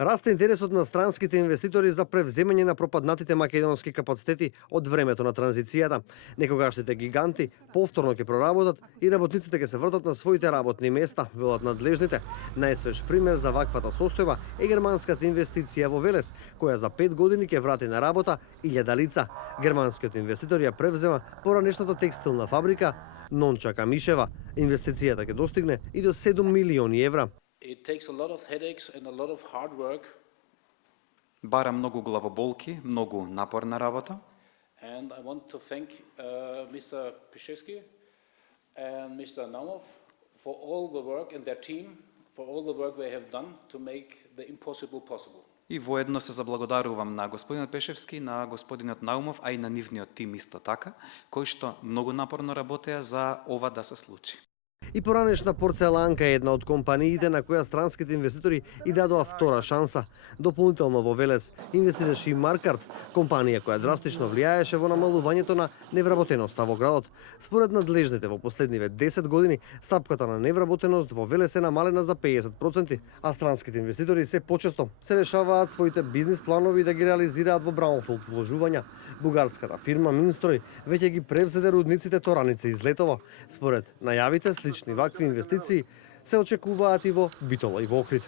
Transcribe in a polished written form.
Расте интересот на странските инвеститори за превземање на пропаднатите македонски капацитети од времето на транзицијата. Некогашните гиганти повторно ќе проработат и работниците ќе се вратат на своите работни места, велат надлежните. Најсвеж пример за ваквата состојба е германската инвестиција во Велес, која за 5 години ќе врати на работа 1000 лица. Германскиот инвеститор ја превзема поранешната текстилна фабрика Нонча Камишева. Инвестицијата ќе достигне и до 7 милиони евра. It takes a lot of headaches and a lot of hard work. Бара многу главоболки, многу напорна работа. And I want to thank Mr. Piszewski and Mr. Naumov for all the work and their team, for all the work they have done to make the impossible possible. И воедно се заблагодарувам на господинот Пешевски, на господинот Наумов, а и на нивниот тим исто така, кои што многу напорно работеа за ова да се случи. И поранешна Порцеланка е една од компаниите на која странските инвеститори и дадоа втора шанса. Дополнително во Велес инвестираше и Маркарт, компанија која драстично влијаеше во намалувањето на невработеноста во градот. Според надлежните во последниве 10 години, стапката на невработеност во Велес е намалена за 50%, а странските инвеститори се почесто се решаваат своите бизнис планови да ги реализираат во браунфилд вложувања. Бугарската фирма Минстрой веќе ги превзеде рудниците Тораница и Злетово. Според најавите, слични вакви инвестиции се очекуваат и во Битола и во Охрид.